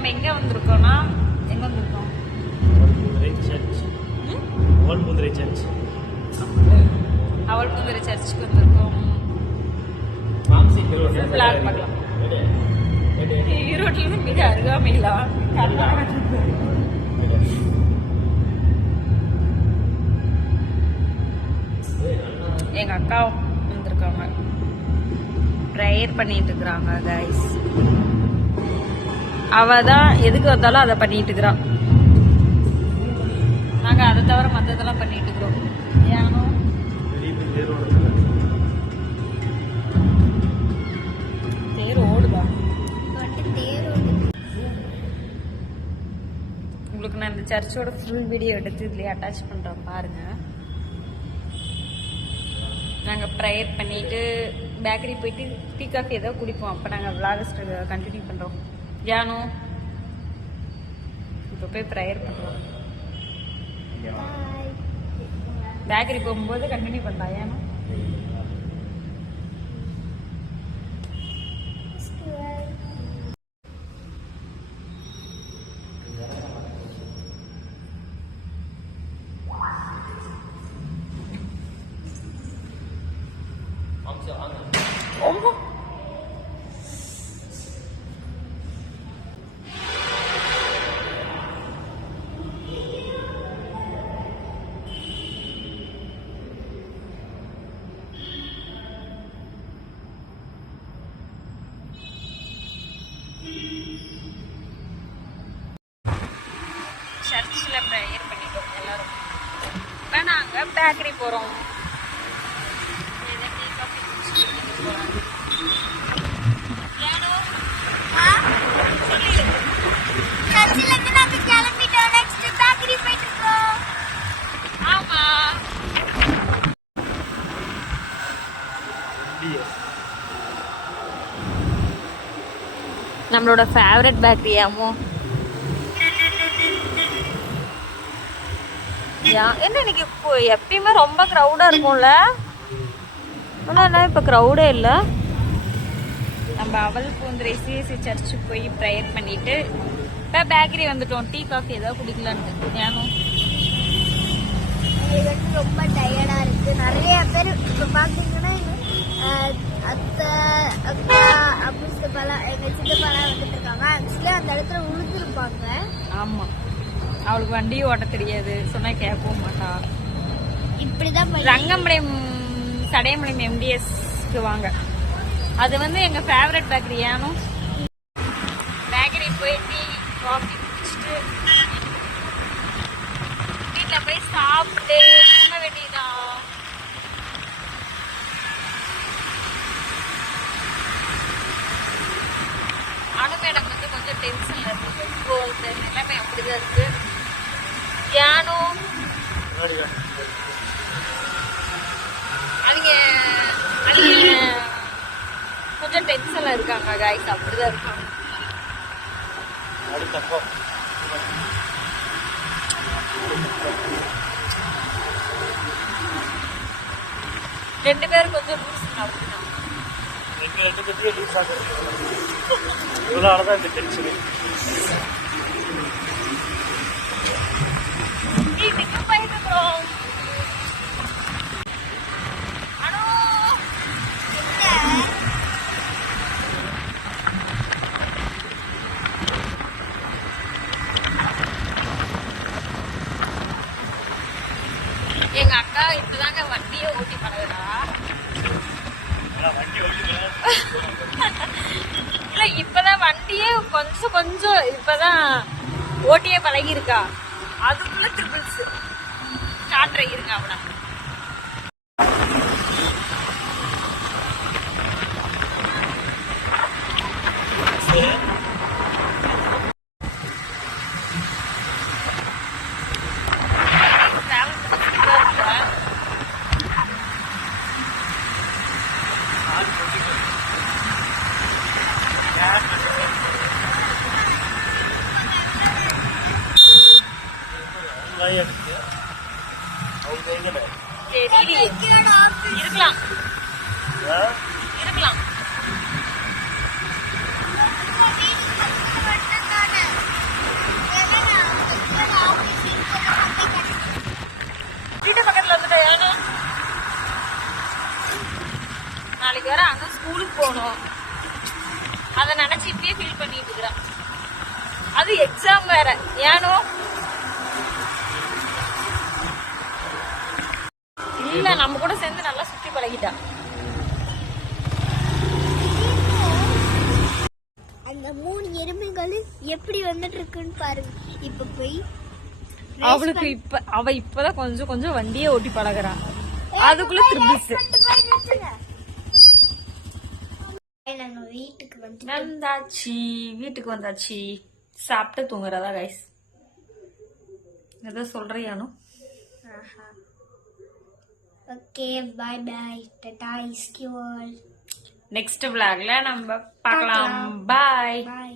நம்ம எங்க வந்திருக்கோம்னா எங்க வந்திருக்கோம்? அவல்பூந்துரை சர்ச். அவல்பூந்துரை சர்ச்சுக்கு வந்திருக்கோம். ஈரோட்டில இருந்து மிக அருகாமையில எங்க அக்கா வந்திருக்காங்க. ப்ரேயர் பண்ணிட்டு இருக்கிறாங்க கைஸ். அவ தான் எதுக்கு வந்தாலும் அதை பண்ணிட்டு இருக்கிறா. நாங்க அதை தவிர மற்றதெல்லாம் பண்ணிட்டு இருக்கிறோம். ஏனோ தேர் ஓடுதா? உங்களுக்கு நான் இந்த சர்ச்சோட ஃபுல் வீடியோ எடுத்து இதுலயே அட்டாச் பண்றேன் பாருங்க. நாங்கள் ப்ரேயர் பண்ணிட்டு பேக்கரி போயிட்டு டீ காஃபி ஏதோ குடிப்போம். அப்போ நாங்கள் விளாகஸ் கண்டினியூ பண்ணுறோம். ஜானு இப்போ போய் ப்ரேயர் பண்ணுறோம். பேக்கரி போகும்போது கண்டினியூ பண்ணலாம். ஏன்னா சர்ச்சில் ப்ரேயர் பண்ணிட்டோம் எல்லாரும். இப்போ நாங்கள் பேக்கரி போகிறோம். நம்மளோட ஃபேவரட் பேக்கரியாமோ என்ன இன்னைக்கு இப்போ எப்பயுமே ரொம்ப க்ரௌடா இருக்கும்ல. ஆனால் இப்போ க்ரௌடே இல்லை. நம்ம அவல்பூந்துரை சிஎஸ்சி சர்ச்சுக்கு போய் ப்ரேயர் பண்ணிட்டு இப்போ பேக்கரி வந்துட்டோம். டீ காஃபி ஏதாவது குடிக்கலான்ட்டு. ஏனும் ரொம்ப டயர்டா இருக்கு. நிறைய பேர் இப்போ பார்த்தீங்கன்னா அத்தை அக்கா அப்படி சித்தப்பாலாம் எங்கள் சித்தப்பாலாம் வந்துட்டு இருக்காங்க. ஆக்சுவலி அந்த இடத்துல உழுதுருப்பாங்க. ஆமாம், அவளுக்கு வண்டியும் ஓட்ட தெரியாது, சொன்னா கேட்கவும் மாட்டா. இப்படிதான் ரங்கம்பாளையம் சடையம்பாளையம் எம்டிஎஸ்க்கு வாங்க. அது வந்து எங்க ஃபேவரட் பேக்கரி. ஏனும் பேக்கரி போய் டீ காஃபி குடிச்சிட்டு வீட்டில் போய் சாப்பிட்டு தூங்க வேண்டியதான். அனு மேடம் வந்து கொஞ்சம் டென்ஷன்ல இருக்கு. இப்போ நிலைமை அப்படிதான் இருக்கு. ஏனும் அவங்க கொஞ்சம் டென்ஷன்ல இருக்காங்க கைஸ். அப்படிதான் இருக்காங்க. ரெண்டு பேரும் கொஞ்சம் லூஸ் அப்படிதான். இவ்வளோ இந்த டென்ஷனு. வீட்டுக்கு போயிருக்கிறோம். எங்க அக்கா இப்பதாங்க வண்டியை ஓட்டி பழகுறா. இல்ல இப்பதான் வண்டியே கொஞ்சம் இப்பதான் ஓட்டியே பழகி இருக்கா. அதுக்குள்ள ட்ரிபிள்ஸ் காட்டுற இருங்க அவனா. இருக்கலாம். அடுத்தது எக்ஸாம் வேற ஏனோ இல்ல நம்ம கூட சேர்ந்து நல்லா சுத்தி பழகிட்டா. அந்த 3 எருமைகள் எப்படி வந்துட்டு இருக்குன்னு பாருங்க. இப்ப போய் அவளுக்கு அவ இப்பதான் கொஞ்சம் கொஞ்சம் வண்டியே ஓட்டி பழகுறான். அதுக்குள்ள ட்ரிபிள்ஸ். நாங்க வீட்டுக்கு வந்து வந்தாச்சு, வீட்டுக்கு வந்தாச்சு. சாப்பிட்டு தூங்குறதா கைஸ்? எதை சொல்றியானோ? ஓகே, பை பை, டாடா, இஸ்கியூ ஆல். நெக்ஸ்ட் vlogல நம்ம பார்க்கலாம். பாய். பை.